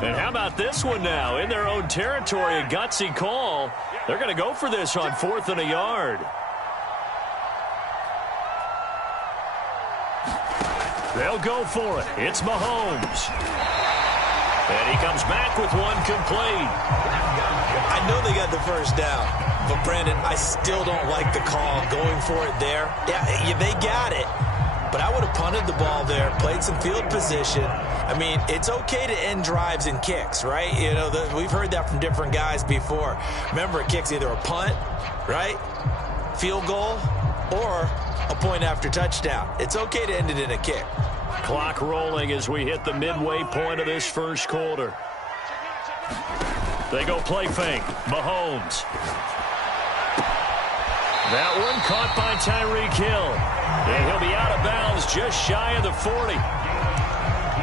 And how about this one now? In their own territory, a gutsy call. They're going to go for this on 4th and a yard. They'll go for it. It's Mahomes. And he comes back with one complete. I know they got the first down, but Brandon, I still don't like the call going for it there. Yeah, they got it. But I would have punted the ball there, played some field position. I mean, it's okay to end drives and kicks, right? You know, we've heard that from different guys before. Remember, a kick's either a punt, right, field goal, or a point after touchdown. It's okay to end it in a kick. Clock rolling as we hit the midway point of this first quarter. They go play fake. Mahomes. That one caught by Tyreek Hill. And he'll be out of bounds just shy of the 40.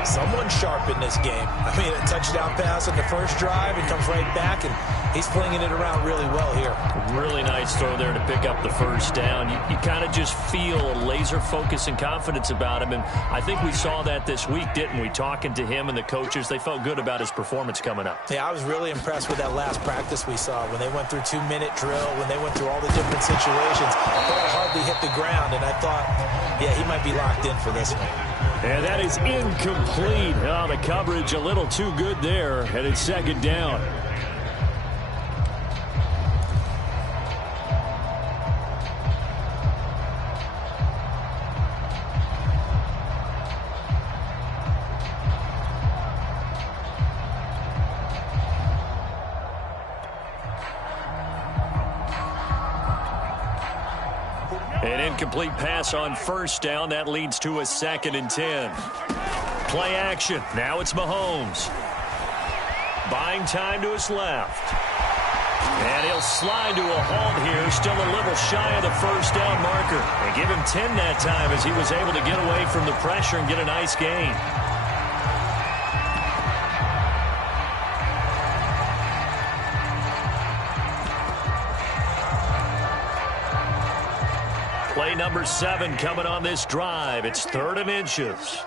Someone sharp in this game. I mean, a touchdown pass on the first drive and comes right back, and he's flinging it around really well here. Really nice throw there to pick up the first down. You kind of just feel a laser focus and confidence about him, and I think we saw that this week, didn't we? Talking to him and the coaches, they felt good about his performance coming up. Yeah, I was really impressed with that last practice we saw when they went through 2-minute drill, when they went through all the different situations. The ball hardly hit the ground, and I thought, yeah, he might be locked in for this one. And that is incomplete. Oh, the coverage a little too good there, and it's second down. An incomplete pass on first down. That leads to a 2nd and 10. Play action. Now it's Mahomes. Buying time to his left. And he'll slide to a halt here. Still a little shy of the first down marker. And give him 10 that time as he was able to get away from the pressure and get a nice gain. Play number 7 coming on this drive. It's 3rd and inches.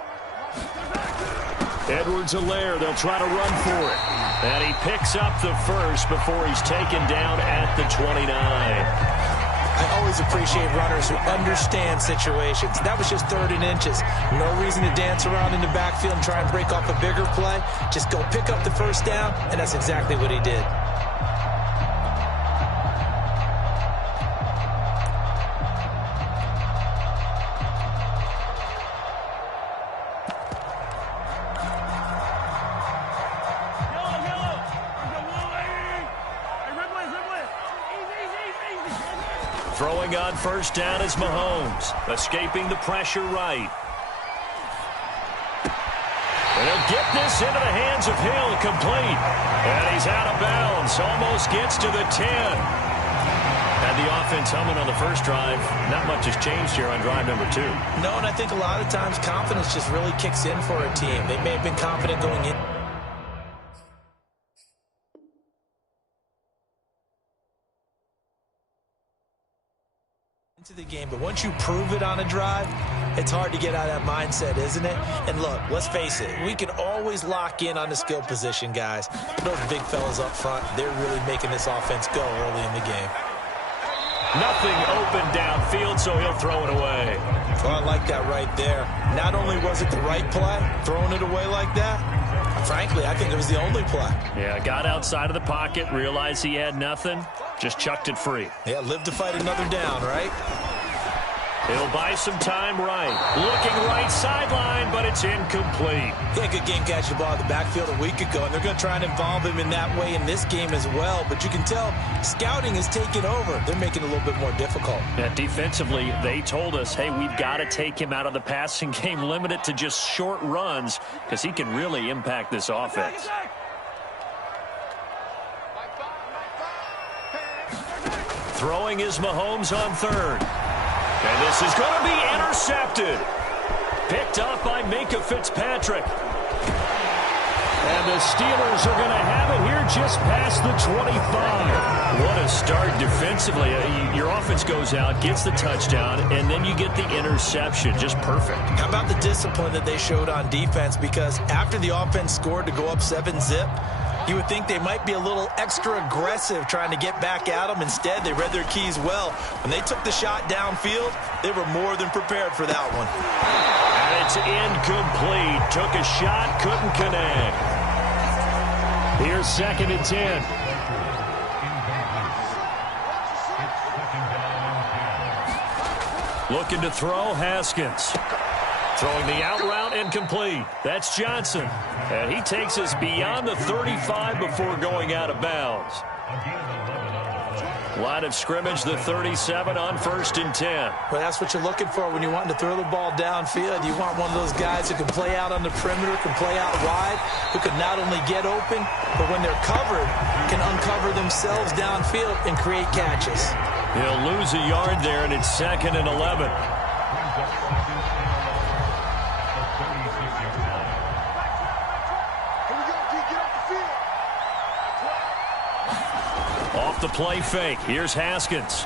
Edwards-Helaire, they'll try to run for it. And he picks up the first before he's taken down at the 29. I always appreciate runners who understand situations. That was just 3rd and inches. No reason to dance around in the backfield and try and break off a bigger play. Just go pick up the first down, and that's exactly what he did. Throwing on first down is Mahomes, escaping the pressure right. And he'll get this into the hands of Hill, complete. And he's out of bounds, almost gets to the 10. Had the offense humming on the first drive. Not much has changed here on drive number 2. No, and I think a lot of times confidence just really kicks in for a team. They may have been confident going in. Into the game, but once you prove it on a drive, it's hard to get out of that mindset, isn't it? And look, let's face it, we can always lock in on the skill position, guys. Those big fellas up front, they're really making this offense go early in the game. Nothing open downfield, so he'll throw it away. Well, I like that right there. Not only was it the right play, throwing it away like that, frankly, I think it was the only play. Yeah, got outside of the pocket, realized he had nothing, just chucked it free. Yeah, live to fight another down, right? He'll buy some time right. Looking right sideline, but it's incomplete. Yeah, good game catching the ball in the backfield a week ago, and they're going to try and involve him in that way in this game as well. But you can tell scouting is taking over. They're making it a little bit more difficult. Yeah, defensively, they told us, hey, we've got to take him out of the passing game, limit it to just short runs, because he can really impact this offense. Throwing is Mahomes on 3rd. And this is going to be intercepted. Picked up by Minkah Fitzpatrick. And the Steelers are going to have it here just past the 25. What a start defensively. Your offense goes out, gets the touchdown, and then you get the interception. Just perfect. How about the discipline that they showed on defense? Because after the offense scored to go up 7-zip, you would think they might be a little extra aggressive trying to get back at them. Instead, they read their keys well. When they took the shot downfield, they were more than prepared for that one. And it's incomplete. Took a shot, couldn't connect. Here's 2nd and 10. Looking to throw, Haskins. Throwing the out route, incomplete. That's Johnson. And he takes us beyond the 35 before going out of bounds. Line of scrimmage, the 37 on 1st and 10. Well, that's what you're looking for when you're wanting to throw the ball downfield. You want one of those guys who can play out on the perimeter, can play out wide, who can not only get open, but when they're covered, can uncover themselves downfield and create catches. He'll lose a yard there, and it's 2nd and 11. Off the play fake. Here's Haskins.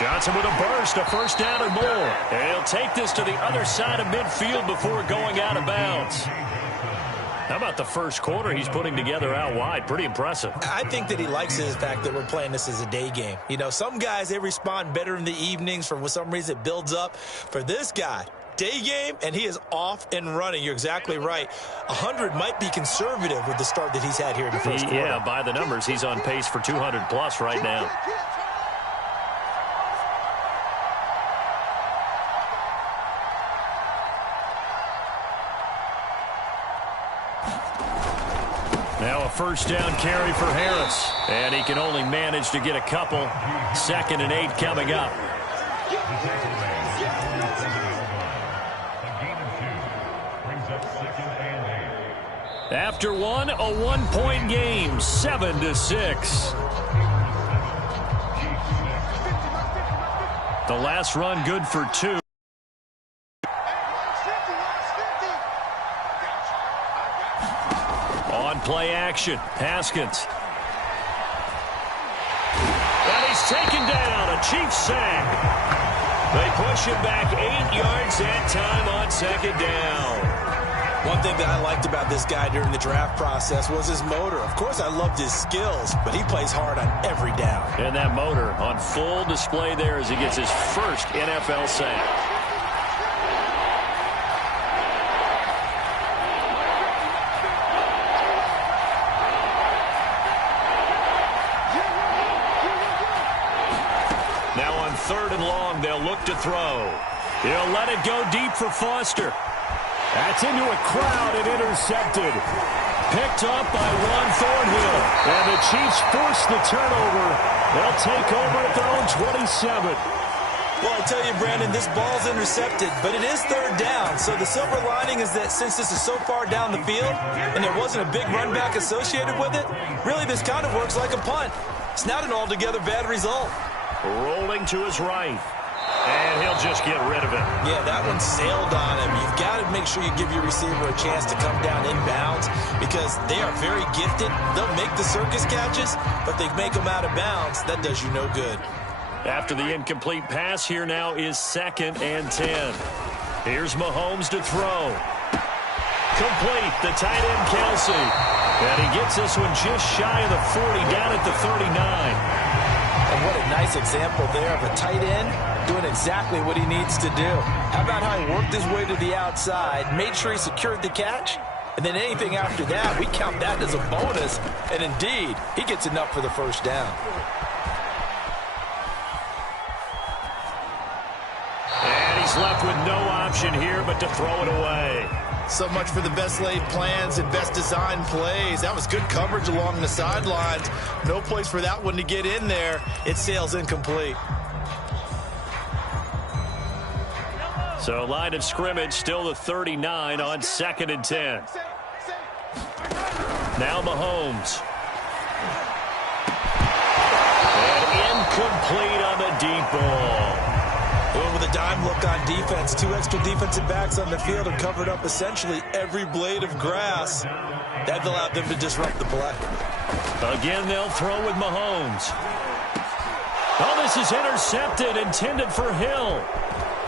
Johnson with a burst, a first down and more. And he'll take this to the other side of midfield before going out of bounds. How about the first quarter he's putting together out wide? Pretty impressive. I think that he likes the fact that we're playing this as a day game. You know, some guys, they respond better in the evenings. For some reason, it builds up. For this guy, day game, and he is off and running. You're exactly right. 100 might be conservative with the start that he's had here in the first quarter. Yeah, by the numbers, he's on pace for 200+ right now. Now a first down carry for Harris. And he can only manage to get a couple. 2nd and 8 coming up. After one, a 1-point game, 7-6. The last run good for 2. On play action, Haskins. And he's taken down, a Chiefs sack. They push him back 8 yards that time on 2nd down. One thing that I liked about this guy during the draft process was his motor. Of course, I loved his skills, but he plays hard on every down. And that motor on full display there as he gets his first NFL sack. Now on 3rd and long, they'll look to throw. He'll let it go deep for Foster. That's into a crowd and intercepted. Picked up by Ron Thornhill. And the Chiefs force the turnover. They'll take over at their own 27. Well, I tell you, Brandon, this ball's intercepted, but it is 3rd down. So the silver lining is that since this is so far down the field and there wasn't a big run back associated with it, really this kind of works like a punt. It's not an altogether bad result. Rolling to his right. And he'll just get rid of it. Yeah, that one sailed on him. You've got to make sure you give your receiver a chance to come down inbounds because they are very gifted. They'll make the circus catches, but they make them out of bounds. That does you no good. After the incomplete pass, here now is 2nd and 10. Here's Mahomes to throw. Complete, the tight end Kelsey. And he gets this one just shy of the 40, down at the 39. And what a nice example there of a tight end doing exactly what he needs to do. How about how he worked his way to the outside, made sure he secured the catch, and then anything after that, we count that as a bonus. And indeed, he gets enough for the first down. And he's left with no option here but to throw it away. So much for the best laid plans and best designed plays. That was good coverage along the sidelines. No place for that one to get in there. It sails incomplete. So line of scrimmage still the 39 on 2nd and 10. Now Mahomes. And incomplete on the deep ball. Well, with a dime look on defense. 2 extra defensive backs on the field and covered up essentially every blade of grass. That allowed them to disrupt the play. Again, they'll throw with Mahomes. Oh, this is intercepted, intended for Hill.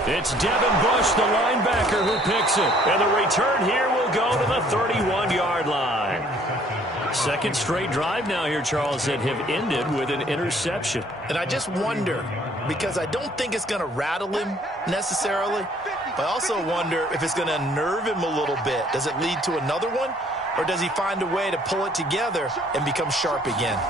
It's Devin Bush, the linebacker, who picks it. And the return here will go to the 31-yard line. Second straight drive now here, Charles, that have ended with an interception. And I just wonder, because I don't think it's going to rattle him necessarily, but I also wonder if it's going to unnerve him a little bit. Does it lead to another one, or does he find a way to pull it together and become sharp again?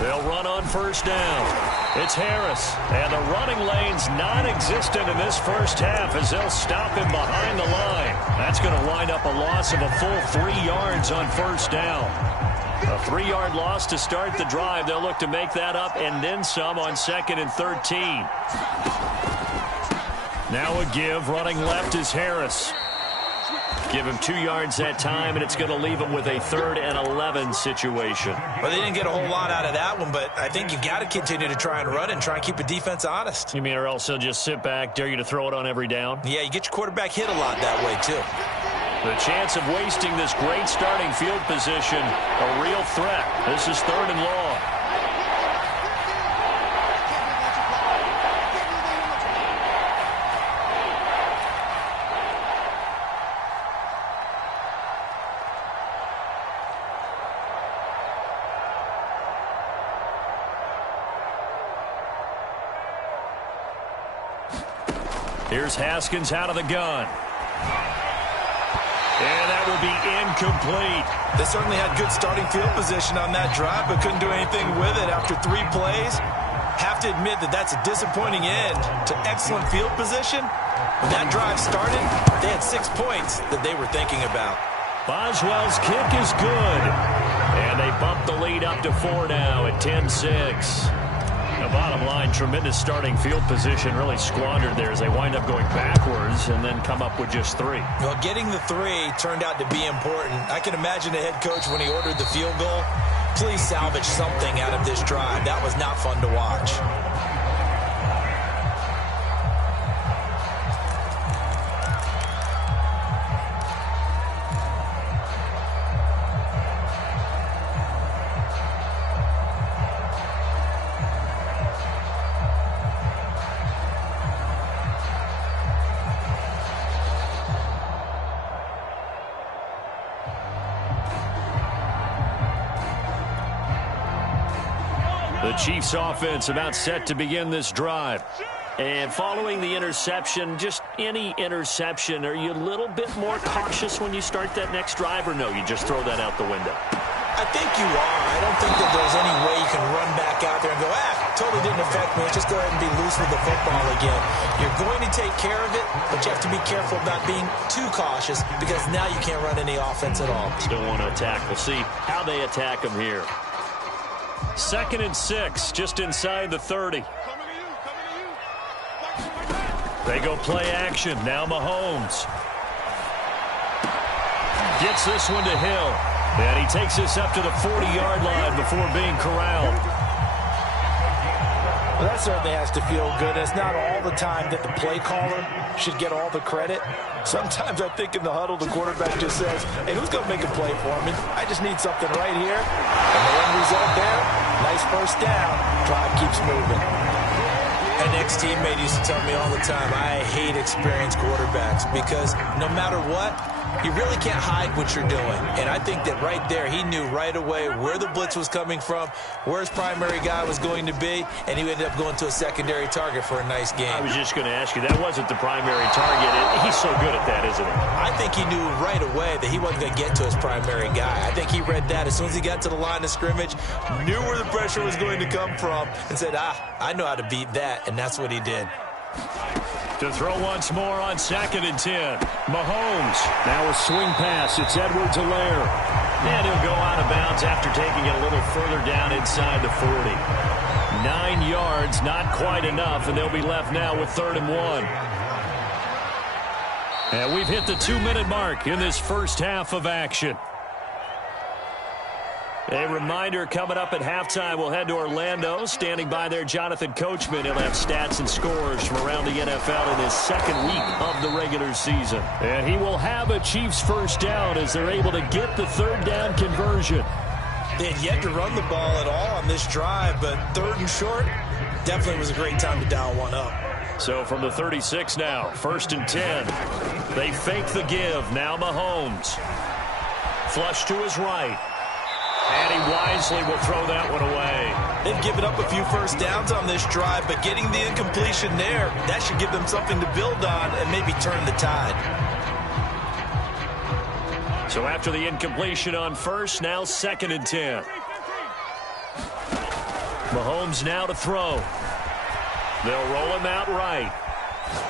They'll run on first down. It's Harris, and the running lane's non-existent in this first half as they'll stop him behind the line. That's going to wind up a loss of a full 3 yards on first down. A 3-yard loss to start the drive. They'll look to make that up and then some on 2nd and 13. Now a give. Running left is Harris. Give him 2 yards that time, and it's going to leave him with a 3rd and 11 situation. Well, they didn't get a whole lot out of that one, but I think you've got to continue to try and run and try and keep the defense honest. You mean, or else he'll just sit back, dare you to throw it on every down? Yeah, you get your quarterback hit a lot that way, too. The chance of wasting this great starting field position, a real threat. This is 3rd and long. Here's Haskins out of the gun. And that will be incomplete. They certainly had good starting field position on that drive, but couldn't do anything with it after 3 plays. Have to admit that that's a disappointing end to excellent field position. When that drive started, they had 6 points that they were thinking about. Boswell's kick is good. And they bump the lead up to 4 now at 10-6. The bottom line, tremendous starting field position, really squandered there as they wind up going backwards and then come up with just 3. Well, getting the 3 turned out to be important. I can imagine the head coach when he ordered the field goal. Please salvage something out of this drive. That was not fun to watch. The Chiefs offense about set to begin this drive. And following the interception, just any interception, are you a little bit more cautious when you start that next drive, or no, you just throw that out the window? I think you are. I don't think that there's any way you can run back out there and go, totally didn't affect me. Just go ahead and be loose with the football again. You're going to take care of it, but you have to be careful about being too cautious because now you can't run any offense at all. Still want to attack. We'll see how they attack them here. 2nd and 6, just inside the 30. They go play action. Now Mahomes gets this one to Hill. And he takes this up to the 40-yard line before being corralled. Well, that certainly has to feel good. It's not all the time that the play caller should get all the credit. Sometimes I think in the huddle, the quarterback just says, hey, who's going to make a play for me? I just need something right here. And the end result there, nice first down. Drive keeps moving. An ex-teammate used to tell me all the time, I hate experienced quarterbacks because no matter what, you really can't hide what you're doing. And I think that right there, he knew right away where the blitz was coming from, where his primary guy was going to be, and he ended up going to a secondary target for a nice game. I was just going to ask you, that wasn't the primary target. He's so good at that, isn't he? I think he knew right away that he wasn't going to get to his primary guy. I think he read that as soon as he got to the line of scrimmage, knew where the pressure was going to come from, and said, I know how to beat that, and that's what he did. To throw once more on 2nd and 10. Mahomes. Now a swing pass. It's Edwards-Helaire. And he'll go out of bounds after taking it a little further down inside the 40. 9 yards, not quite enough, and they'll be left now with 3rd and 1. And we've hit the 2-minute mark in this first half of action. A reminder coming up at halftime, we'll head to Orlando. Standing by there, Jonathan Coachman. He'll have stats and scores from around the NFL in his second week of the regular season. And he will have a Chiefs first down as they're able to get the third down conversion. They had yet to run the ball at all on this drive, but third and short definitely was a great time to dial one up. So from the 36 now, 1st and 10. They fake the give. Now Mahomes. Flush to his right. And he wisely will throw that one away. They've given up a few first downs on this drive, but getting the incompletion there, that should give them something to build on and maybe turn the tide. So after the incompletion on first, now 2nd and 10. Mahomes now to throw. They'll roll him out right.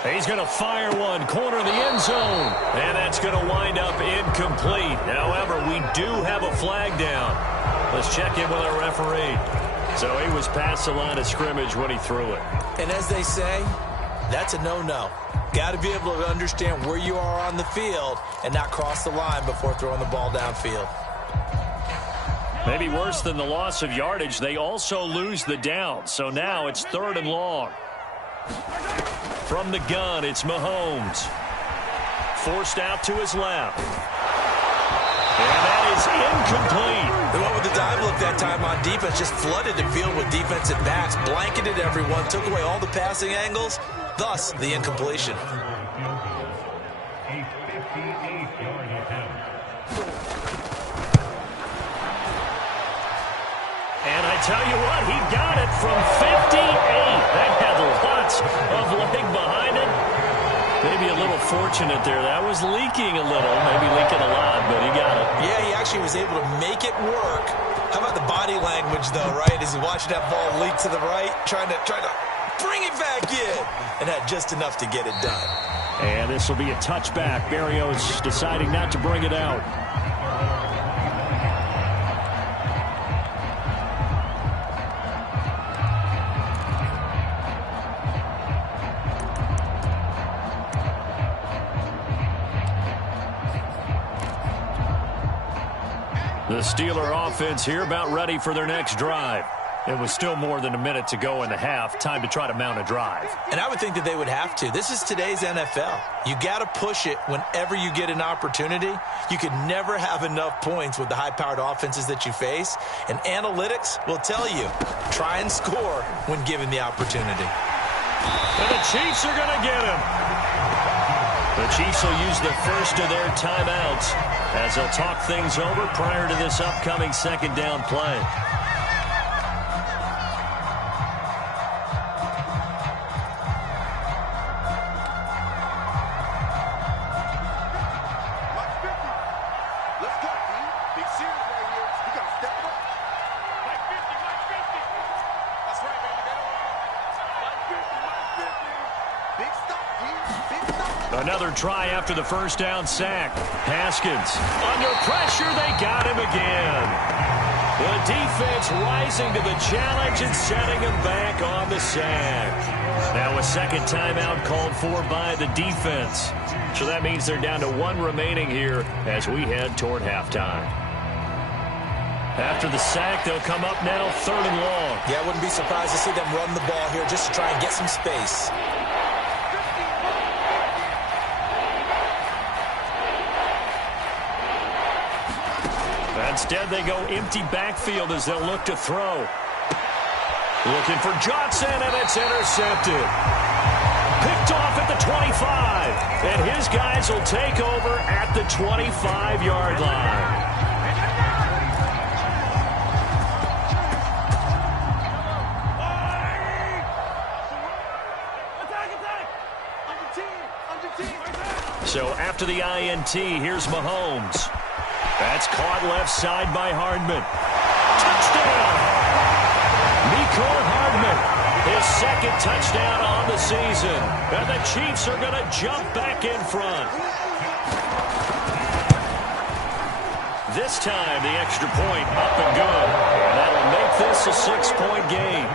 He's going to fire one, corner of the end zone. And that's going to wind up incomplete. However, we do have a flag down. Let's check in with our referee. So he was past the line of scrimmage when he threw it. And as they say, that's a no-no. Got to be able to understand where you are on the field and not cross the line before throwing the ball downfield. Maybe worse than the loss of yardage, they also lose the down. So now it's 3rd and long. From the gun, it's Mahomes. Forced out to his left. And that is incomplete. They went with the dive look that time on defense, just flooded the field with defensive backs, blanketed everyone, took away all the passing angles, thus the incompletion. And I tell you what, he got it from 58. That had lots of leg behind it. Maybe a little fortunate there. That was leaking a little, maybe leaking a lot, but he got it. Yeah, he actually was able to make it work. How about the body language, though, right? As he watched that ball leak to the right, trying to bring it back in, and had just enough to get it done. And this will be a touchback. Berrios deciding not to bring it out. The Steeler offense here about ready for their next drive. It was still more than a minute to go in the half. Time to try to mount a drive. And I would think that they would have to. This is today's NFL. You got to push it whenever you get an opportunity. You can never have enough points with the high-powered offenses that you face. And analytics will tell you, try and score when given the opportunity. And the Chiefs are going to get him. The Chiefs will use the first of their timeouts as they'll talk things over prior to this upcoming 2nd down play. Another try after the first down sack. Haskins under pressure. They got him again. The defense rising to the challenge and setting him back on the sack. Now a 2nd timeout called for by the defense. So that means they're down to 1 remaining here as we head toward halftime. After the sack, they'll come up now 3rd and long. Yeah, I wouldn't be surprised to see them run the ball here just to try and get some space. Instead, they go empty backfield as they'll look to throw. Looking for Johnson, and it's intercepted. Picked off at the 25. And his guys will take over at the 25-yard line. So after the INT, here's Mahomes. That's caught left side by Hardman. Touchdown! Mecole Hardman, his 2nd touchdown on the season. And the Chiefs are going to jump back in front. This time, the extra point up and good. And that'll make this a 6-point game.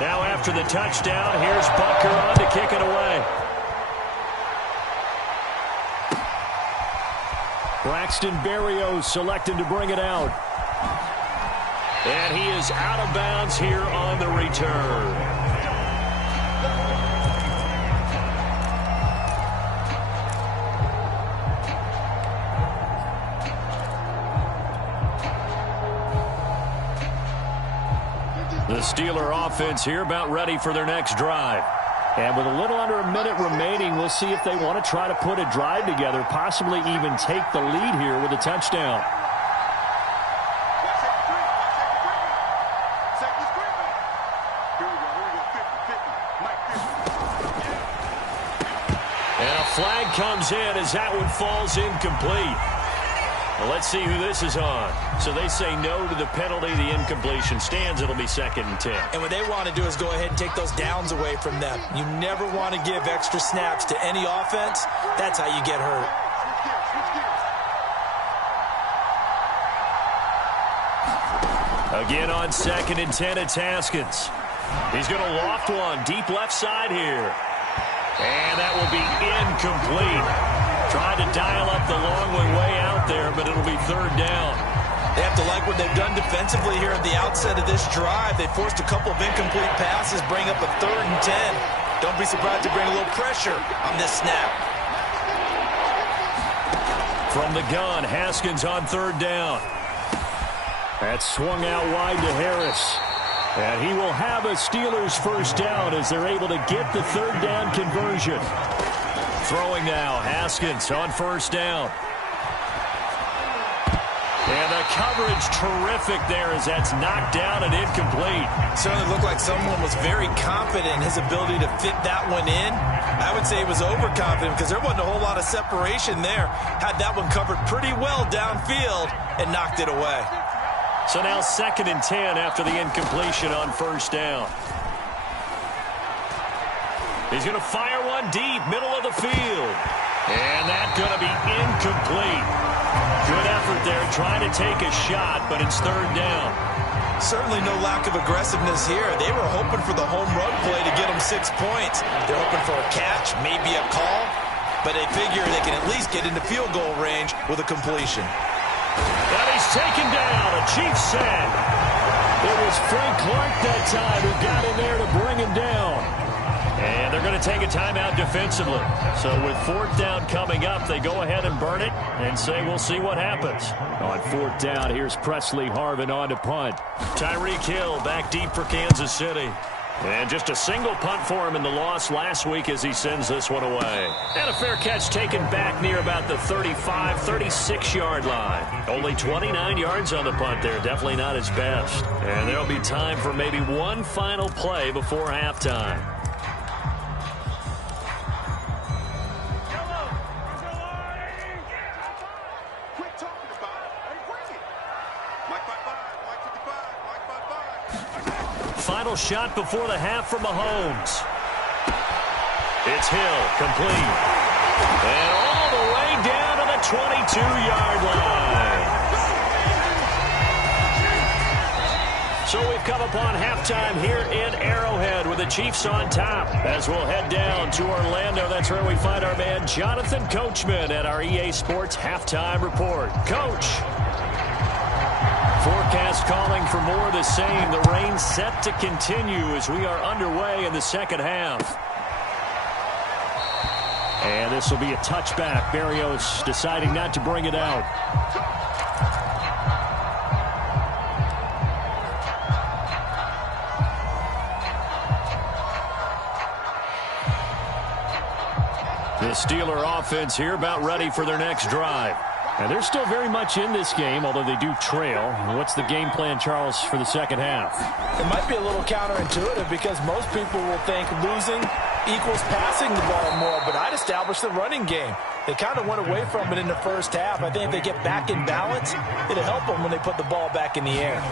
Now after the touchdown, here's Butker on to kick it away. Braxton Berrios selected to bring it out. And he is out of bounds here on the return. The Steeler offense here about ready for their next drive. And with a little under a minute remaining, we'll see if they want to try to put a drive together, possibly even take the lead here with a touchdown. And a flag comes in as that one falls incomplete. Well, let's see who this is on. So they say no to the penalty. The incompletion stands. It'll be 2nd and 10. And what they want to do is go ahead and take those downs away from them. You never want to give extra snaps to any offense. That's how you get hurt. Again on 2nd and 10, it's Haskins. He's going to loft one deep left side here. And that will be incomplete. Tried to dial up the long way out there, but it'll be 3rd down. They have to like what they've done defensively here at the outset of this drive. They forced a couple of incomplete passes, bring up a 3rd and 10. Don't be surprised to bring a little pressure on this snap. From the gun, Haskins on 3rd down. That's swung out wide to Harris. And he will have a Steelers 1st down as they're able to get the 3rd down conversion. Throwing now, Haskins on 1st down. And the coverage terrific there as that's knocked down and incomplete. Certainly looked like someone was very confident in his ability to fit that one in. I would say he was overconfident because there wasn't a whole lot of separation there. Had that one covered pretty well downfield and knocked it away. So now 2nd and 10 after the incompletion on 1st down. He's going to fire one deep, middle of the field. And that's going to be incomplete. Good effort there trying to take a shot, but it's 3rd down. Certainly no lack of aggressiveness here. They were hoping for the home run play to get them 6 points. They're hoping for a catch, maybe a call, but they figure they can at least get into field goal range with a completion. And he's taken down, a Chiefs sack. It was Frank Clark that time who got in there to bring him down. And they're going to take a timeout defensively. So with 4th down coming up, they go ahead and burn it and say we'll see what happens. On 4th down, here's Presley Harvin on to punt. Tyreek Hill back deep for Kansas City. And just a single punt for him in the loss last week as he sends this one away. And a fair catch taken back near about the 35, 36-yard line. Only 29 yards on the punt there. Definitely not his best. And there'll be time for maybe one final play before halftime. Final shot before the half for Mahomes. It's Hill, complete. And all the way down to the 22-yard line. So we've come upon halftime here in Arrowhead with the Chiefs on top. As we'll head down to Orlando, that's where we find our man Jonathan Coachman at our EA Sports Halftime Report. Coach. Forecast calling for more of the same. The rain set to continue as we are underway in the 2nd half. And this will be a touchback. Berrios deciding not to bring it out. The Steeler offense here about ready for their next drive. And they're still very much in this game, although they do trail. What's the game plan, Charles, for the 2nd half? It might be a little counterintuitive because most people will think losing equals passing the ball more, but I'd establish the running game. They kind of went away from it in the 1st half. I think if they get back in balance, it'll help them when they put the ball back in the air.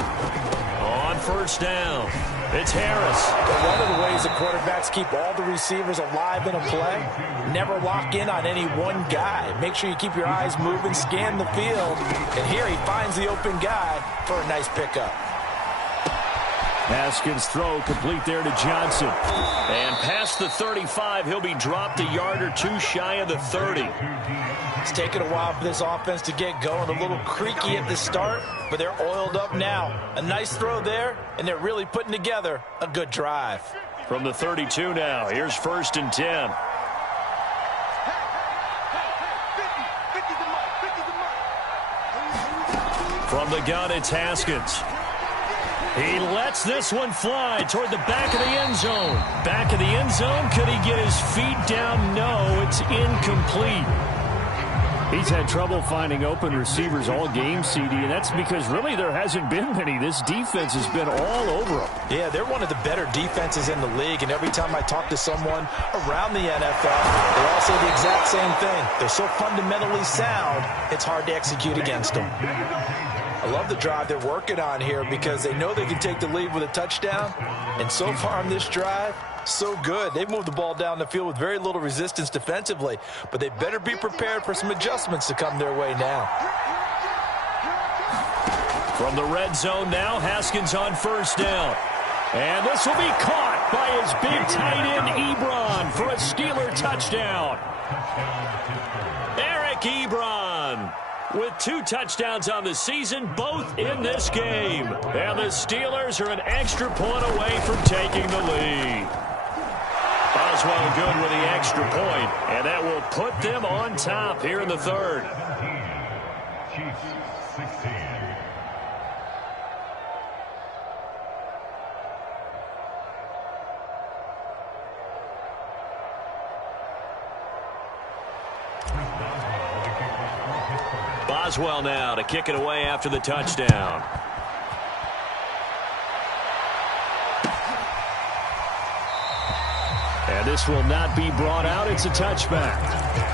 On 1st down, it's Harris. But one of the ways the quarterbacks keep all the receivers alive in a play, never lock in on any one guy. Make sure you keep your eyes moving, scan the field, and here he finds the open guy for a nice pickup. Haskins' throw complete there to Johnson. And past the 35, he'll be dropped a yard or two shy of the 30. It's taken a while for this offense to get going. A little creaky at the start, but they're oiled up now. A nice throw there, and they're really putting together a good drive. From the 32 now, here's 1st and 10. From the gun, it's Haskins. He lets this one fly toward the back of the end zone. Back of the end zone. Could he get his feet down? No, it's incomplete. He's had trouble finding open receivers all game, CD, and that's because really there hasn't been many. This defense has been all over them. Yeah, they're one of the better defenses in the league, and every time I talk to someone around the NFL, they all say the exact same thing. They're so fundamentally sound, it's hard to execute against them. I love the drive they're working on here because they know they can take the lead with a touchdown. And so far on this drive, so good. They've moved the ball down the field with very little resistance defensively, but they better be prepared for some adjustments to come their way now. From the red zone now, Haskins on 1st down. And this will be caught by his big tight end, Ebron, for a Steeler touchdown. Eric Ebron with 2 touchdowns on the season, both in this game. And the Steelers are an extra point away from taking the lead. Boswell good with the extra point, and that will put them on top here in the 3rd. Boswell now to kick it away after the touchdown. And this will not be brought out. It's a touchback.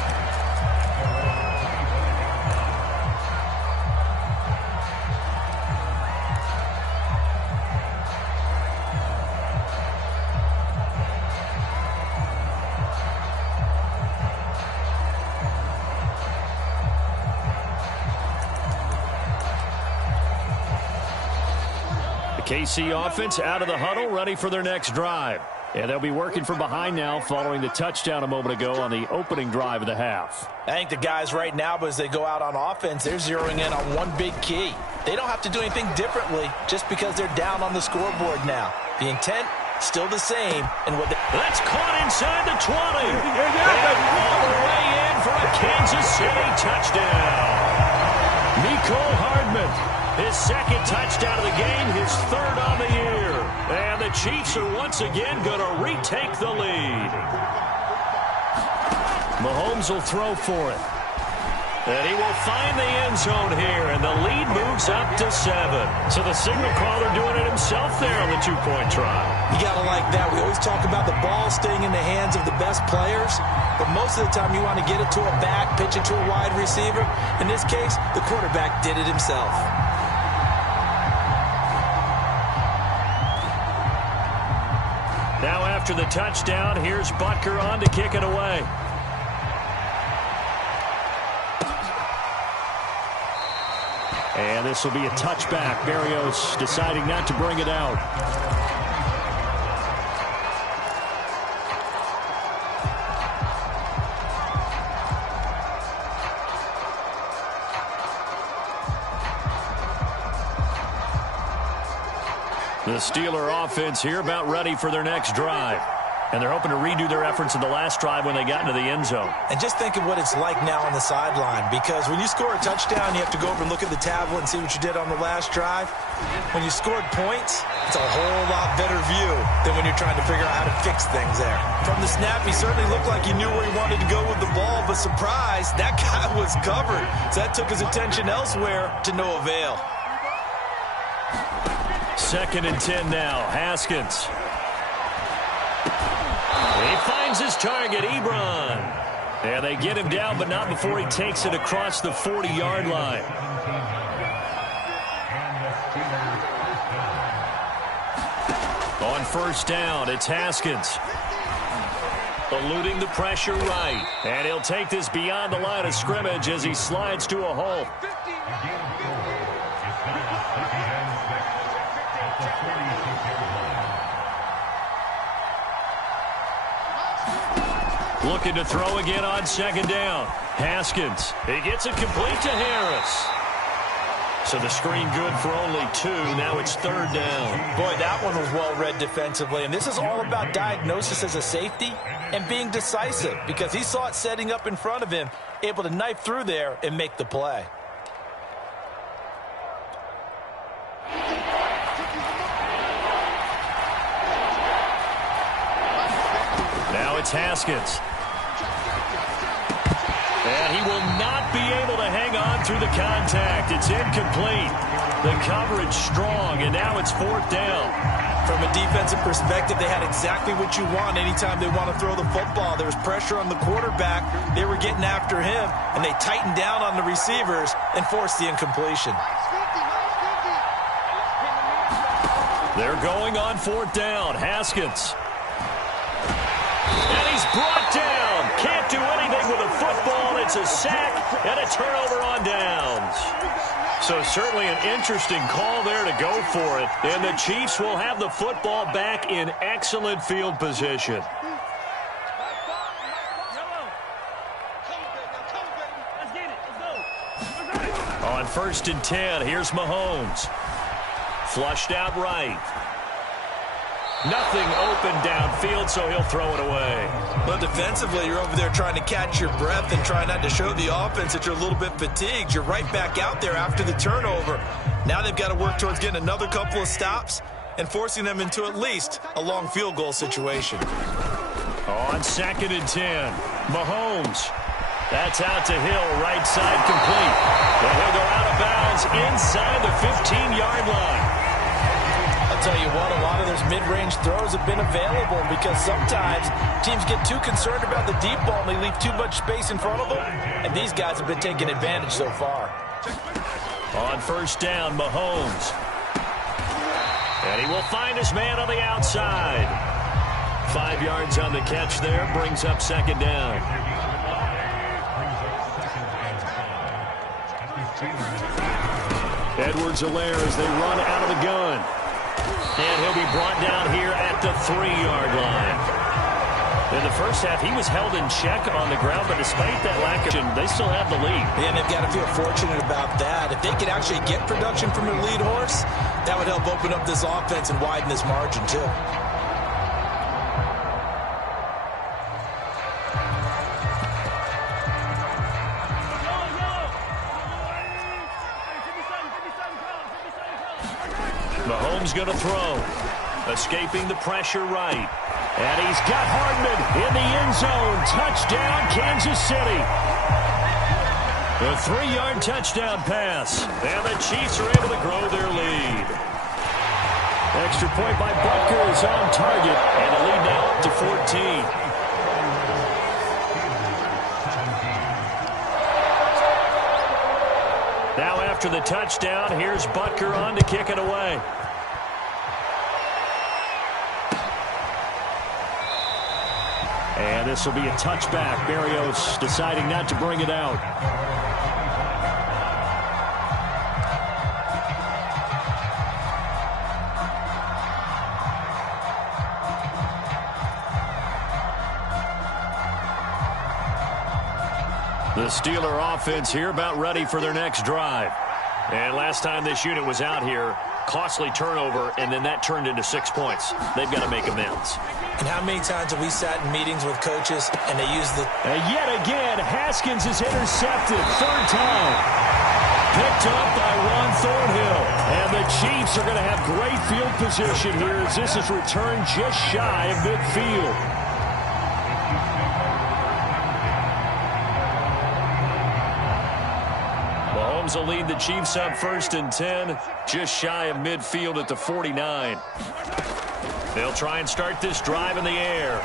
KC offense out of the huddle, ready for their next drive. And they'll be working from behind now following the touchdown a moment ago on the opening drive of the half. I think the guys right now, as they go out on offense, they're zeroing in on one big key. They don't have to do anything differently just because they're down on the scoreboard now. The intent, still the same. And what that's caught inside the 20. And all the way in for a Kansas City touchdown. Mecole Hardman. His 2nd touchdown of the game, his 3rd on the year. And the Chiefs are once again going to retake the lead. Mahomes will throw for it. And he will find the end zone here, and the lead moves up to 7. So the signal caller doing it himself there on the 2-point try. You got to like that. We always talk about the ball staying in the hands of the best players, but most of the time you want to get it to a back, pitch it to a wide receiver. In this case, the quarterback did it himself. Now after the touchdown, here's Butker on to kick it away. And this will be a touchback. Berrios deciding not to bring it out. The Steeler offense here about ready for their next drive. And they're hoping to redo their efforts in the last drive when they got into the end zone. And just think of what it's like now on the sideline, because when you score a touchdown, you have to go over and look at the tablet and see what you did on the last drive. When you scored points, it's a whole lot better view than when you're trying to figure out how to fix things there. From the snap, he certainly looked like he knew where he wanted to go with the ball, but surprise, that guy was covered. So that took his attention elsewhere to no avail. 2nd and 10 now. Haskins. He finds his target, Ebron. And they get him down, but not before he takes it across the 40-yard line. On 1st down, it's Haskins. Eluding the pressure right. And he'll take this beyond the line of scrimmage as he slides to a hole. Looking to throw again on second down. Haskins. He gets it complete to Harris. So the screen good for only 2. Now it's third down. Boy, that one was well read defensively. And this is all about diagnosis as a safety and being decisive, because he saw it setting up in front of him, able to knife through there and make the play. Now it's Haskins. And he will not be able to hang on through the contact. It's incomplete. The coverage strong, and now it's fourth down. From a defensive perspective, they had exactly what you want anytime they want to throw the football. There was pressure on the quarterback. They were getting after him, and they tightened down on the receivers and forced the incompletion. They're going on fourth down. Haskins. And he's brought down. Can't do anything with a football. It's a sack and a turnover on downs. So certainly an interesting call there to go for it. And the Chiefs will have the football back in excellent field position. On first and 10, here's Mahomes. Flushed out right. Nothing open downfield, so he'll throw it away. Well, defensively, you're over there trying to catch your breath and try not to show the offense that you're a little bit fatigued. You're right back out there after the turnover. Now they've got to work towards getting another couple of stops and forcing them into at least a long field goal situation. On second and 10, Mahomes. That's out to Hill, right side complete. And he'll go out of bounds inside the 15-yard line. I'll tell you what, a lot of those mid-range throws have been available because sometimes teams get too concerned about the deep ball and they leave too much space in front of them, and these guys have been taking advantage so far. On first down, Mahomes. And he will find his man on the outside. 5 yards on the catch there, brings up second down. Edwards-Helaire as they run out of the gun. And he'll be brought down here at the 3-yard line. In the first half, he was held in check on the ground, but despite that lack of, they still have the lead. And they've got to feel fortunate about that. If they could actually get production from their lead horse, that would help open up this offense and widen this margin, too. Mahomes going to throw. Escaping the pressure right. And he's got Hardman in the end zone. Touchdown, Kansas City. A 3-yard touchdown pass. And the Chiefs are able to grow their lead. Extra point by Butker is on target. And the lead now up to 14. Now after the touchdown, here's Butker on to kick it away. And this will be a touchback. Berrios deciding not to bring it out. The Steeler offense here about ready for their next drive. And last time this unit was out here, costly turnover, and then that turned into 6 points. They've got to make amends. And how many times have we sat in meetings with coaches and they use the... And yet again, Haskins is intercepted. Third time. Picked up by Ron Thornhill. And the Chiefs are going to have great field position here as this is returned just shy of midfield. Mahomes will lead the Chiefs up first and 10, just shy of midfield at the 49. They'll try and start this drive in the air.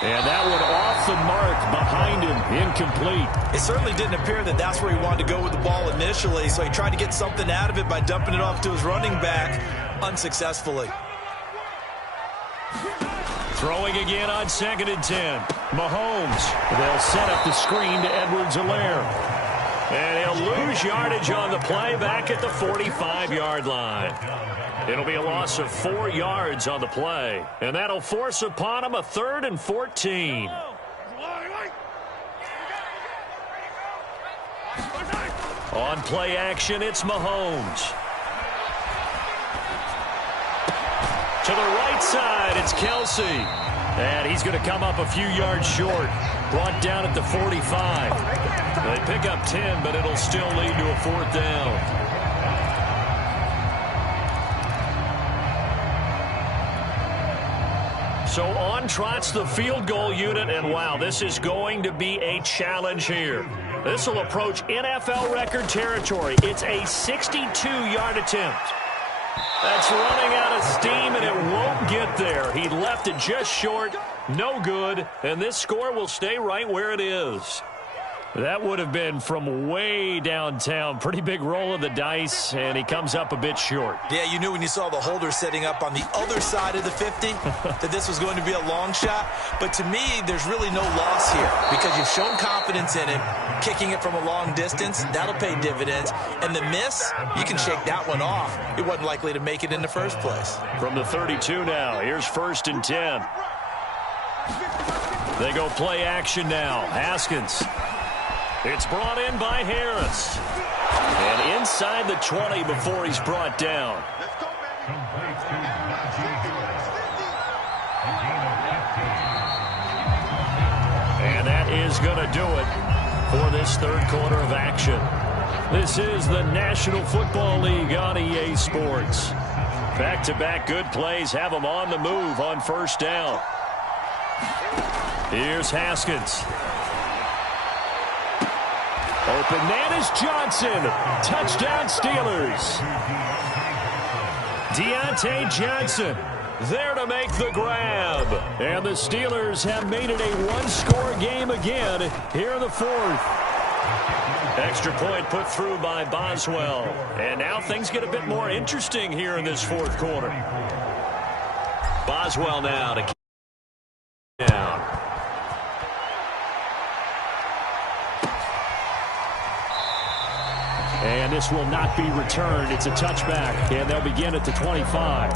And that one off the mark behind him, incomplete. It certainly didn't appear that that's where he wanted to go with the ball initially, so he tried to get something out of it by dumping it off to his running back unsuccessfully. Throwing again on second and 10. Mahomes. They'll set up the screen to Edwards-Helaire. And he'll lose yardage on the play back at the 45-yard line. It'll be a loss of 4 yards on the play. And that'll force upon him a 3rd and 14. On play action, it's Mahomes. To the right side, it's Kelsey. And he's going to come up a few yards short. Brought down at the 45. They pick up 10, but it'll still lead to a 4th down. So on trots the field goal unit, and wow, this is going to be a challenge here. This will approach NFL record territory. It's a 62-yard attempt. That's running out of steam, and it won't get there. He left it just short, no good, and this score will stay right where it is. That would have been from way downtown. Pretty big roll of the dice, and he comes up a bit short. Yeah, you knew when you saw the holder setting up on the other side of the 50 that this was going to be a long shot. But to me, there's really no loss here because you've shown confidence in him. Kicking it from a long distance, that'll pay dividends. And the miss, you can shake that one off. It wasn't likely to make it in the first place. From the 32 now, here's 1st and 10. They go play action now. Haskins. It's brought in by Harris. And inside the 20 before he's brought down. And that is going to do it for this 3rd quarter of action. This is the National Football League on EA Sports. Back-to-back good plays have them on the move on 1st down. Here's Haskins. Open man is Johnson. Touchdown Steelers. Deontay Johnson there to make the grab. And the Steelers have made it a 1-score game again here in the 4th. Extra point put through by Boswell. And now things get a bit more interesting here in this 4th quarter. Boswell now to keep down. And this will not be returned. It's a touchback, and they'll begin at the 25.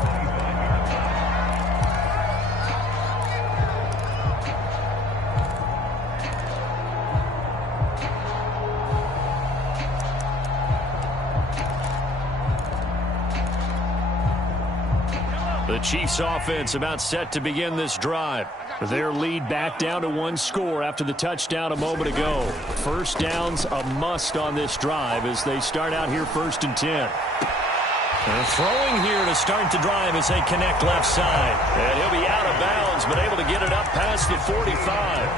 The Chiefs offense about set to begin this drive. Their lead back down to 1 score after the touchdown a moment ago. 1st down's a must on this drive as they start out here 1st and 10. And throwing here to start the drive as they connect left side. And he'll be out of bounds, but able to get it up past the 45.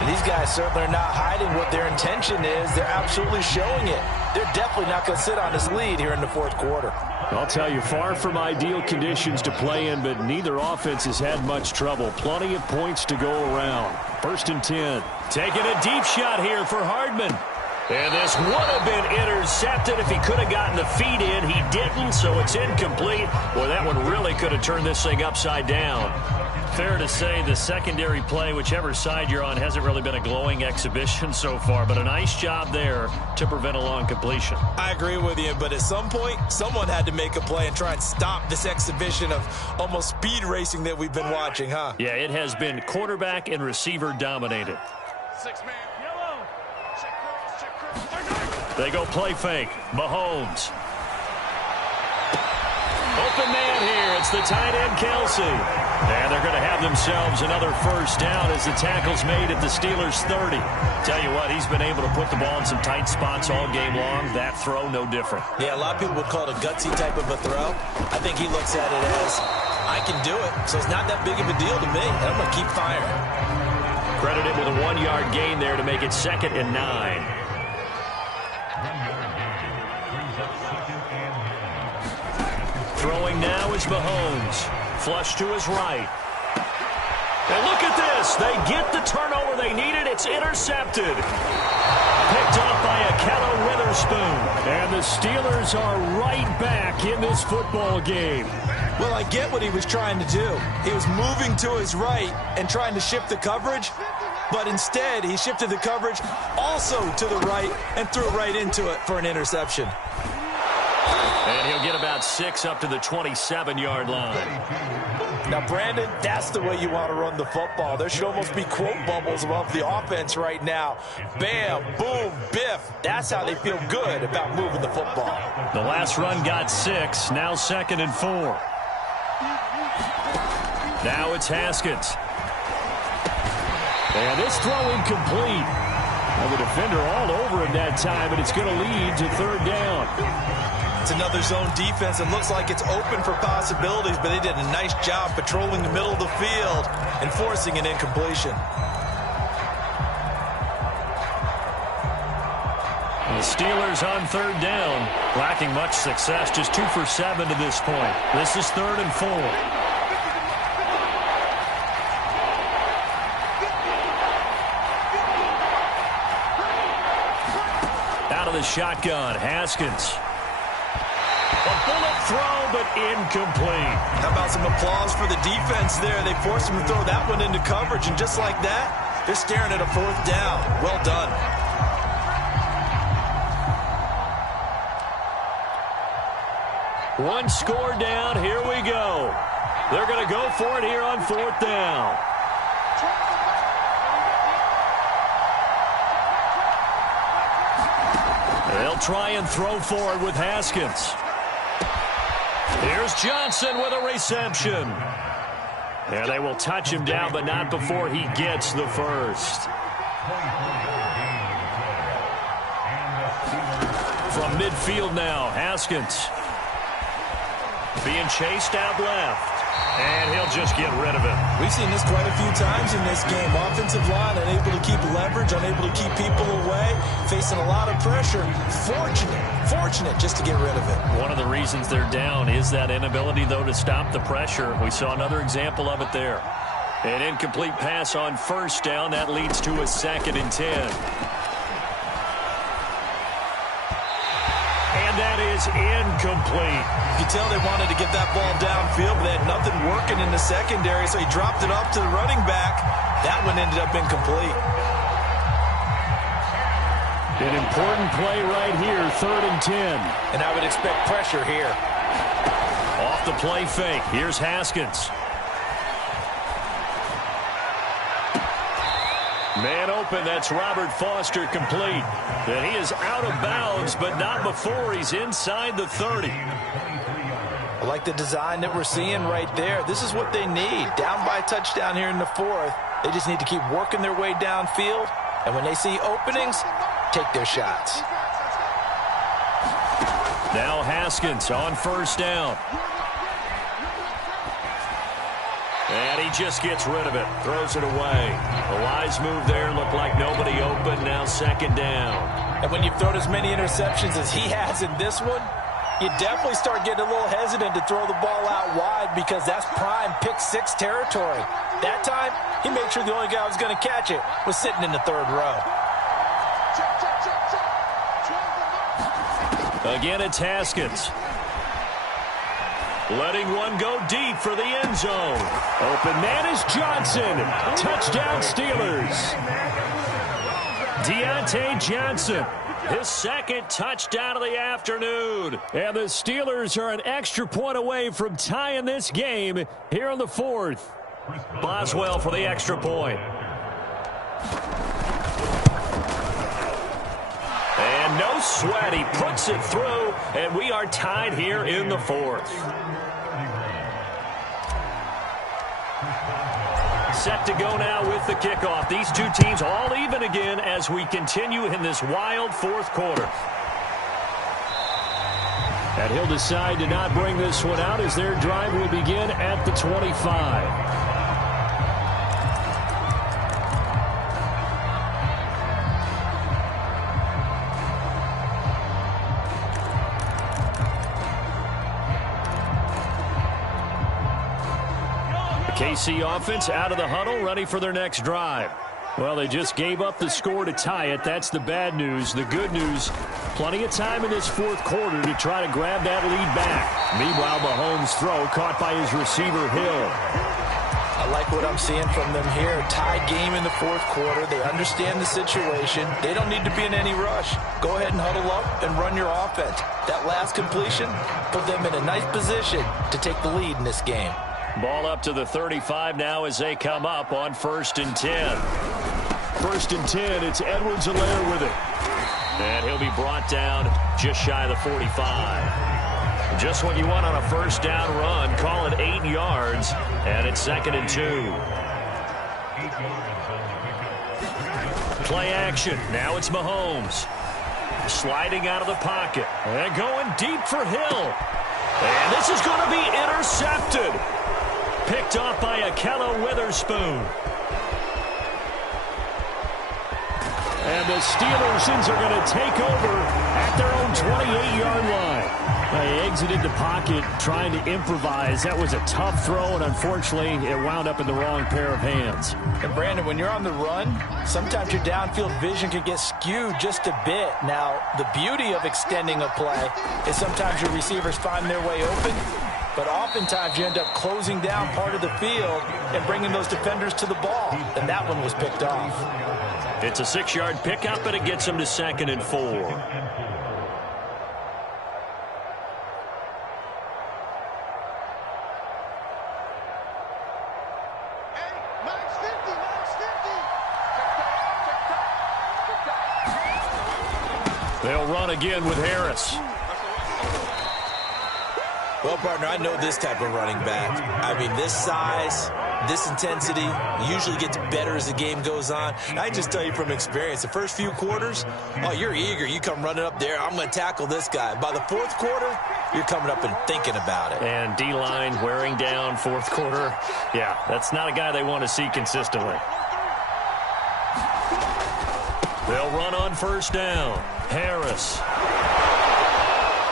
And these guys certainly are not hiding what their intention is. They're absolutely showing it. They're definitely not going to sit on this lead here in the 4th quarter. I'll tell you, far from ideal conditions to play in, but neither offense has had much trouble. Plenty of points to go around. 1st and 10. Taking a deep shot here for Hardman. And this would have been intercepted if he could have gotten the feet in. He didn't, so it's incomplete. Boy, that one really could have turned this thing upside down. Fair to say the secondary play, whichever side you're on, hasn't really been a glowing exhibition so far, but a nice job there to prevent a long completion. I agree with you, but at some point, someone had to make a play and try and stop this exhibition of almost speed racing that we've been watching, huh? Yeah, it has been quarterback and receiver dominated. 6-man. Yellow. Check cross. They go play fake. Mahomes. Open man here. It's the tight end, Kelsey. And they're going to have themselves another 1st down as the tackle's made at the Steelers' 30. Tell you what, he's been able to put the ball in some tight spots all game long. That throw, no different. Yeah, a lot of people would call it a gutsy type of a throw. I think he looks at it as, I can do it, so it's not that big of a deal to me, and I'm going to keep firing. Credited with a 1-yard gain there to make it 2nd and 9. Throwing now is Mahomes. Flush to his right. And look at this. They get the turnover they needed. It's intercepted. Picked off by Akello Witherspoon. And the Steelers are right back in this football game. Well, I get what he was trying to do. He was moving to his right and trying to shift the coverage. But instead, he shifted the coverage also to the right and threw it right into it for an interception. And he'll get about 6 up to the 27-yard line. Now, Brandon, that's the way you want to run the football. There should almost be quote bubbles above the offense right now. Bam, boom, biff. That's how they feel good about moving the football. The last run got 6. Now 2nd and 4. Now it's Haskins. And this throw incomplete. Well, the defender all over him that time, but it's going to lead to 3rd down. It's another zone defense. It looks like it's open for possibilities, but they did a nice job patrolling the middle of the field and forcing an incompletion. The Steelers on 3rd down, lacking much success, just 2 for 7 to this point. This is 3rd and 4. Out of the shotgun, Haskins. A bullet throw, but incomplete. How about some applause for the defense there? They forced him to throw that one into coverage, and just like that, they're staring at a 4th down. Well done. One score down. Here we go. They're going to go for it here on 4th down. They'll try and throw for it with Haskins. Here's Johnson with a reception. And they will touch him down, but not before he gets the first. From midfield now, Haskins. Being chased out left. And he'll just get rid of it. We've seen this quite a few times in this game. Offensive line unable to keep leverage, unable to keep people away, facing a lot of pressure. Fortunate just to get rid of it. One of the reasons they're down is that inability, though, to stop the pressure. We saw another example of it there. An incomplete pass on 1st down. That leads to a 2nd and 10. And that is incomplete. You can tell they wanted to get that ball downfield, but they had nothing working in the secondary, so he dropped it off to the running back. That one ended up incomplete. An important play right here, 3rd and 10. And I would expect pressure here. Off the play fake. Here's Haskins. Man open, that's Robert Foster complete. And he is out of bounds, but not before he's inside the 30. I like the design that we're seeing right there. This is what they need. Down by a touchdown here in the 4th. They just need to keep working their way downfield. And when they see openings, take their shots. Now Haskins on 1st down. And he just gets rid of it. Throws it away. A wise move there. Looked like nobody open. Now 2nd down. And when you've thrown as many interceptions as he has in this one, you definitely start getting a little hesitant to throw the ball out wide because that's prime pick 6 territory. That time, he made sure the only guy who was going to catch it was sitting in the 3rd row. Again, it's Haskins. Letting one go deep for the end zone. Open man is Johnson. Touchdown Steelers. Deontay Johnson. His 2nd touchdown of the afternoon. And the Steelers are an extra point away from tying this game here in the 4th. Boswell for the extra point. And no sweat. He puts it through, and we are tied here in the 4th. Set to go now with the kickoff. These two teams all even again as we continue in this wild 4th quarter. And he'll decide to not bring this one out as their drive will begin at the 25. KC offense out of the huddle, ready for their next drive. Well, they just gave up the score to tie it. That's the bad news. The good news, plenty of time in this 4th quarter to try to grab that lead back. Meanwhile, Mahomes' throw caught by his receiver, Hill. I like what I'm seeing from them here. Tied game in the fourth quarter. They understand the situation. They don't need to be in any rush. Go ahead and huddle up and run your offense. That last completion put them in a nice position to take the lead in this game. Ball up to the 35 now as they come up on 1st and 10. 1st and 10, it's Edwards-Helaire with it. And he'll be brought down just shy of the 45. Just what you want on a first down run. Call it 8 yards, and it's 2nd and 2. Play action. Now it's Mahomes. Sliding out of the pocket. And going deep for Hill. And this is going to be intercepted. Picked off by Akello Witherspoon. And the Steelers are going to take over at their own 28-yard line. They exited the pocket trying to improvise. That was a tough throw, and unfortunately, it wound up in the wrong pair of hands. And Brandon, when you're on the run, sometimes your downfield vision can get skewed just a bit. Now, the beauty of extending a play is sometimes your receivers find their way open, but oftentimes you end up closing down part of the field and bringing those defenders to the ball, and that one was picked off. It's a 6-yard pickup, and it gets them to 2nd and 4. They'll run again with Harris. Well, partner, I know this type of running back. I mean, this size, this intensity usually gets better as the game goes on. And I just tell you from experience, the first few quarters, oh, you're eager. You come running up there, I'm going to tackle this guy. By the fourth quarter, you're coming up and thinking about it. And D-line wearing down fourth quarter. Yeah, that's not a guy they want to see consistently. They'll run on 1st down. Harris.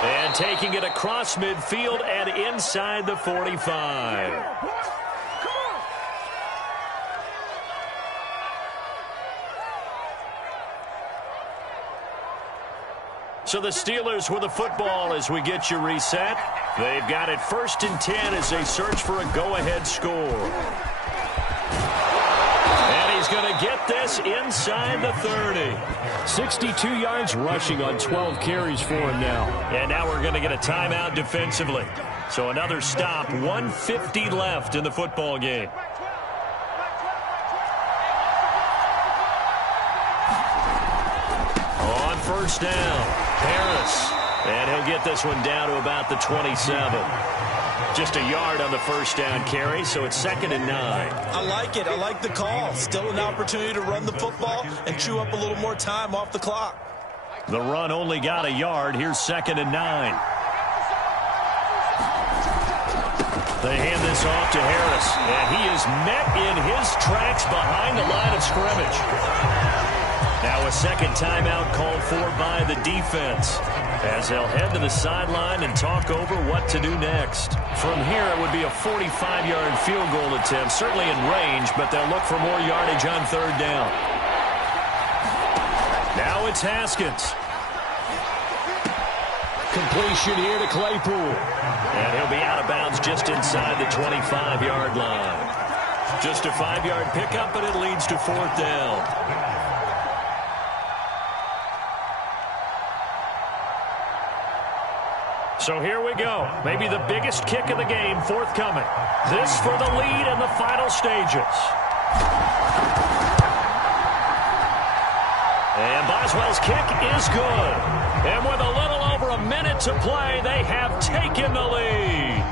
And taking it across midfield and inside the 45. So the Steelers with the football as we get you reset. They've got it 1st and 10 as they search for a go-ahead score. And he's going to get this inside the 30. 62 yards rushing on 12 carries for him now. And now we're going to get a timeout defensively. So another stop, 1:50 left in the football game. On 1st down, Harris. And he'll get this one down to about the 27. Just a yard on the 1st down carry, so it's 2nd and 9. I like it. I like the call. Still an opportunity to run the football and chew up a little more time off the clock. The run only got a yard. Here's 2nd and 9. They hand this off to Harris, and he is met in his tracks behind the line of scrimmage. Now a second timeout called for by the defense as they'll head to the sideline and talk over what to do next. From here, it would be a 45-yard field goal attempt, certainly in range, but they'll look for more yardage on 3rd down. Now it's Haskins. Completion here to Claypool. And he'll be out of bounds just inside the 25-yard line. Just a 5-yard pickup, but it leads to 4th down. So here we go. Maybe the biggest kick of the game forthcoming. This for the lead in the final stages. And Boswell's kick is good. And with a little over a minute to play, they have taken the lead.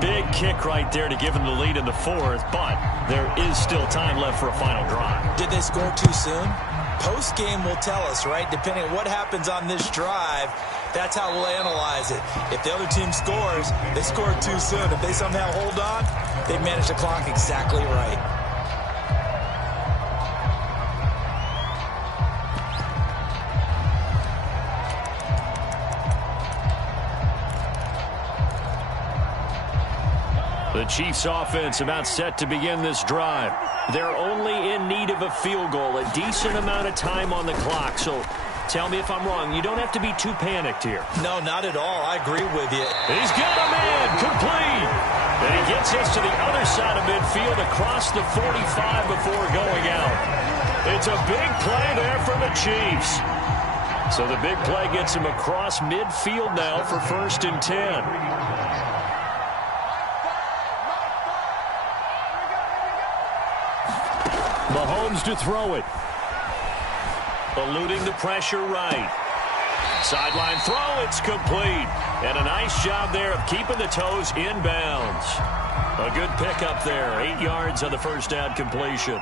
Big kick right there to give them the lead in the 4th, but there is still time left for a final drive. Did they score too soon? Post-game will tell us, right? Depending on what happens on this drive, that's how we'll analyze it. If the other team scores, they scored too soon. If they somehow hold on, they manage the clock exactly right. The Chiefs offense about set to begin this drive. They're only in need of a field goal, a decent amount of time on the clock. So tell me if I'm wrong. You don't have to be too panicked here. No, not at all. I agree with you. He's got him in. Complete. And he gets this to the other side of midfield across the 45 before going out. It's a big play there for the Chiefs. So the big play gets him across midfield now for 1st and 10. Mahomes to throw it. Eluding the pressure right. Sideline throw, it's complete. And a nice job there of keeping the toes inbounds. A good pickup there. 8 yards on the first down completion.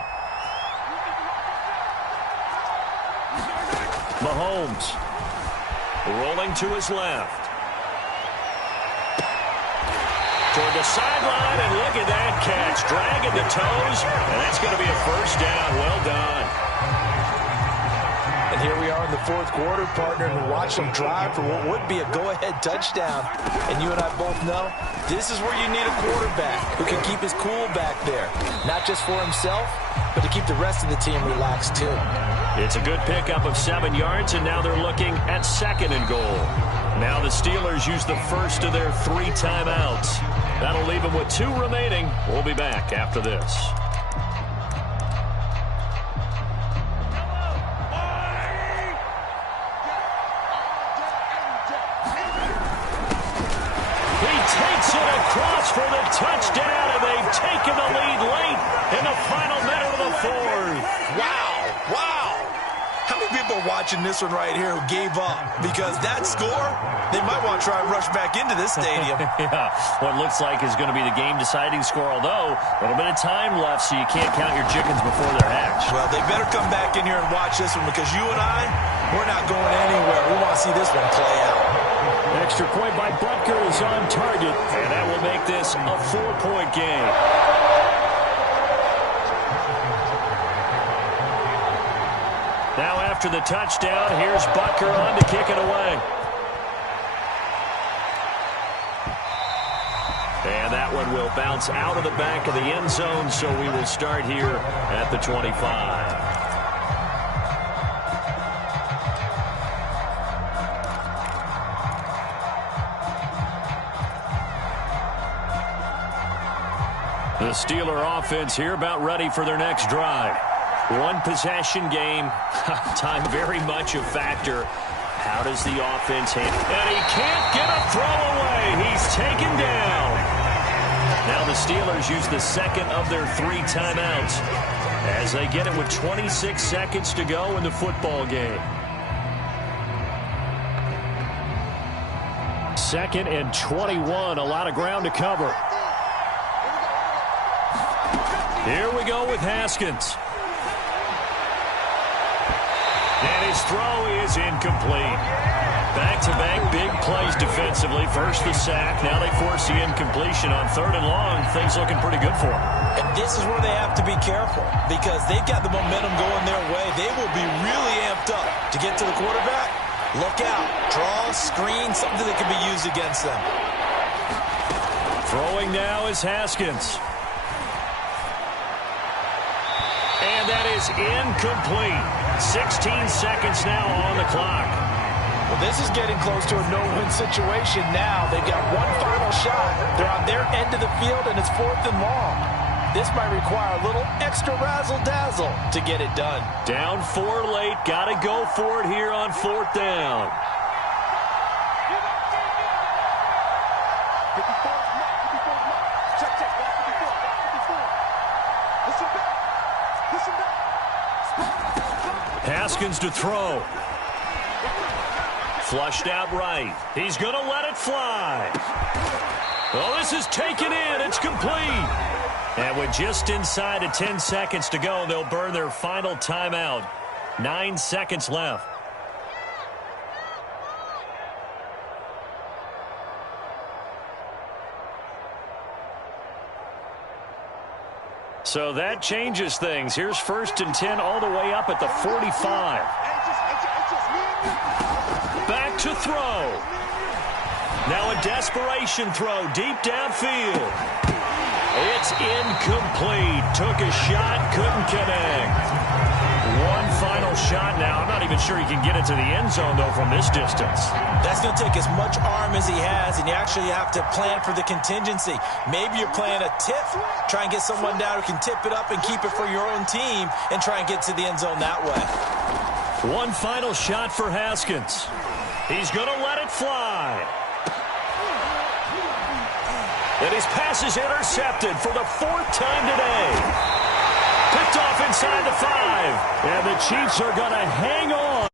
Mahomes rolling to his left. Toward the sideline, and look at that catch. Dragging the toes, and that's going to be a first down. Well done. And here we are in the 4th quarter, partner, and watch them drive for what would be a go-ahead touchdown. And you and I both know this is where you need a quarterback who can keep his cool back there. Not just for himself, but to keep the rest of the team relaxed too. It's a good pickup of 7 yards, and now they're looking at 2nd and goal. Now the Steelers use the first of their 3 timeouts. That'll leave them with 2 remaining. We'll be back after this. He takes it across for the touchdown, and they've taken the lead late in the final minute of the 4th. Wow. Wow. How many people are watching this one right here who gave up? Because that score, they might want to try and rush back into this stadium. Yeah, what looks like is going to be the game-deciding score, although a little bit of time left, so you can't count your chickens before they're hatched. Well, they better come back in here and watch this one, because you and I, we're not going anywhere. We want to see this one play out. Extra point by Butker is on target, and that will make this a 4-point game. Now after the touchdown, here's Butker on to kick it away. And that one will bounce out of the back of the end zone, so we will start here at the 25. The Steeler offense here about ready for their next drive. 1 possession game. Time very much a factor. How does the offense handle? And he can't get a throw away. He's taken down. Now the Steelers use the 2nd of their 3 timeouts as they get it with 26 seconds to go in the football game. 2nd and 21. A lot of ground to cover. Here we go with Haskins. And his throw is incomplete. Back-to-back big plays defensively. First the sack. Now they force the incompletion on 3rd and long. Things looking pretty good for them. And this is where they have to be careful, because they've got the momentum going their way. They will be really amped up to get to the quarterback. Look out. Draw, screen, something that can be used against them. Throwing now is Haskins. And that is incomplete. 16 seconds now on the clock. Well, this is getting close to a no-win situation now. They've got one final shot. They're on their end of the field, and it's 4th and long. This might require a little extra razzle-dazzle to get it done. Down 4 late. Got to go for it here on 4th down. Haskins to throw. Flushed out right. He's going to let it fly. Well, this is taken in. It's complete. And with just inside of 10 seconds to go, they'll burn their final timeout. 9 seconds left. So that changes things. Here's 1st and 10 all the way up at the 45. Back to throw. Now a desperation throw deep downfield. It's incomplete. Took a shot, couldn't connect. One final shot now. I'm not even sure he can get it to the end zone, though, from this distance. That's going to take as much arm as he has, and you actually have to plan for the contingency. Maybe you're playing a tip, try and get someone down who can tip it up and keep it for your own team and try and get to the end zone that way. One final shot for Haskins. He's going to let it fly. And his pass is intercepted for the 4th time today. Picked off inside the 5. And the Chiefs are going to hang on